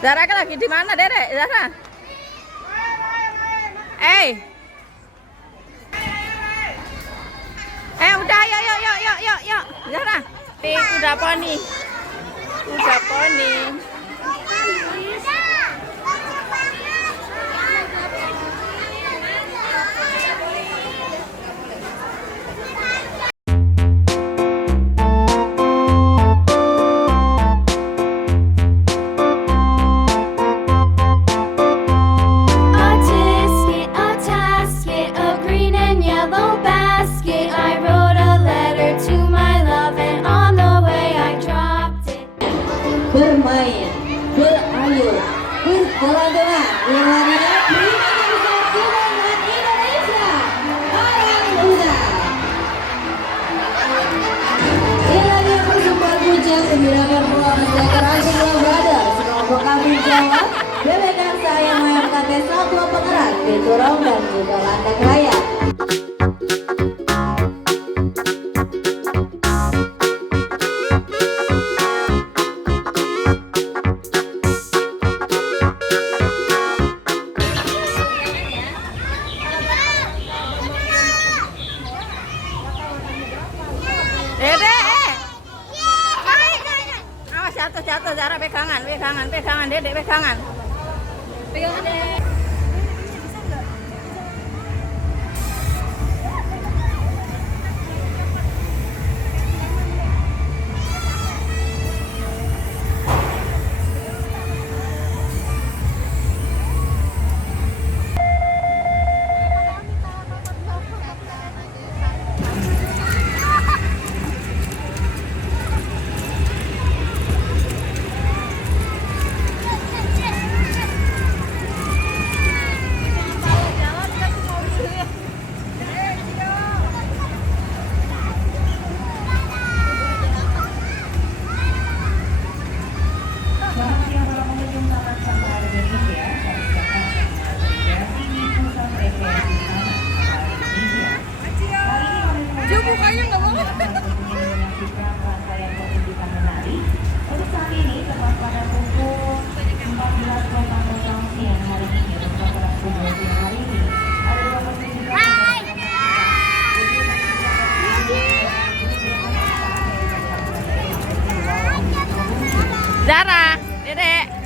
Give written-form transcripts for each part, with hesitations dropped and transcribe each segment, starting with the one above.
Zara lagi di mana, Dede? Zara. Udah, yuk. Zara. Kuda poni. Kuda poni. Bermain, berayun, berkelandangan Wilayah Prima Kebanggaan Indonesia Orang Muda. Inilah persembahan puncak yang dilakukan oleh Dekorasi Glow Brothers sekelompok kambing Jawa, bebek angsa yang mayoritas satwa penggerak, pinturong dan juga landak raya. Dede, awas jatuh, Zara pegangan, Dede pegangan. Pegangan, Dede. Bukanya nggak mau. Untuk saat ini tepat pada pukul 14.00 siang hari ini, tepat pada pukul siang hari ini ada 2 pertunjukan. Zara, Dede.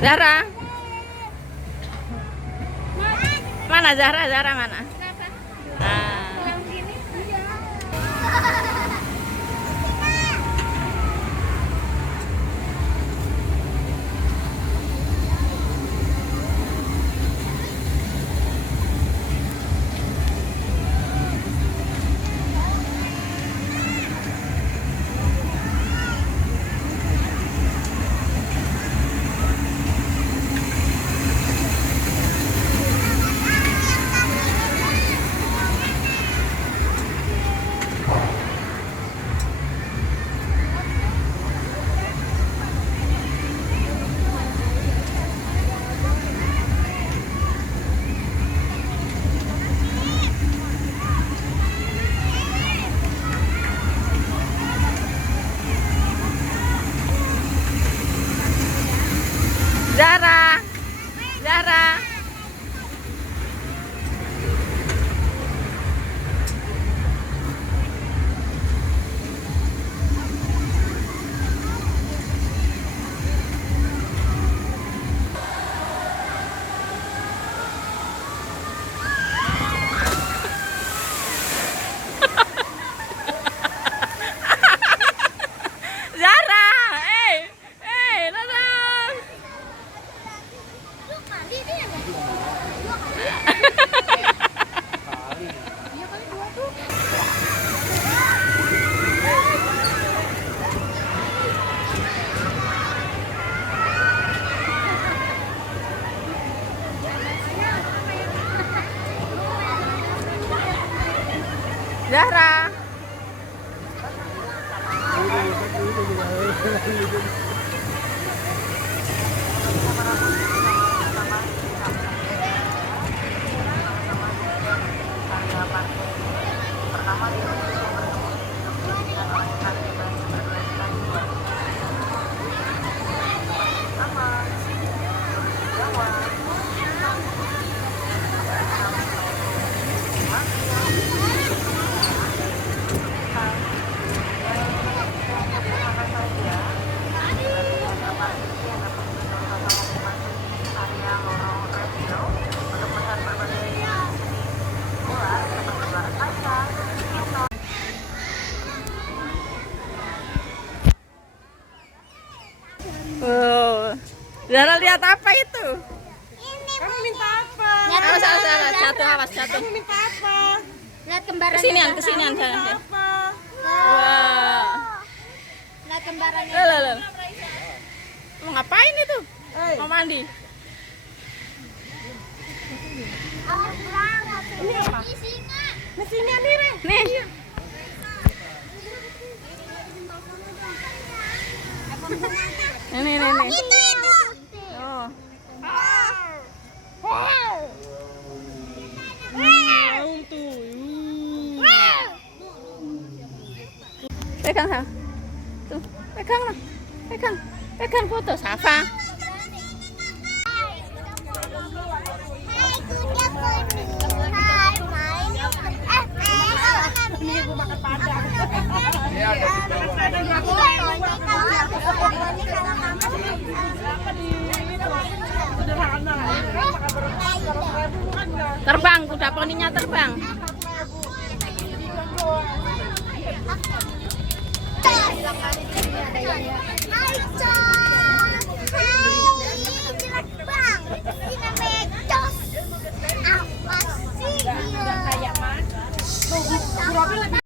Zara. Mana Zara? Zara mana? Zahra. Oh, Zara lihat apa itu? Kamu minta apa? Awas, awas, awas, jatuh, awas, jatuh. Kamu minta apa? Lihat kembarannya. Kesinian, kesinian, Minta Zara. apa? Wah, Lihat kembarannya. loh. Mau ngapain itu? Hei. Mau mandi? Ini apa? Di sini Andire. Nih. Ini. Itu. Oh. Mau tuh. Pegang, Safa. Tuh, pegang lah. Pegang foto Safa. Ini ibu makan padang. Sederhana. Makan ribu kan ya. Terbang, kuda poninya terbang. Robi lebih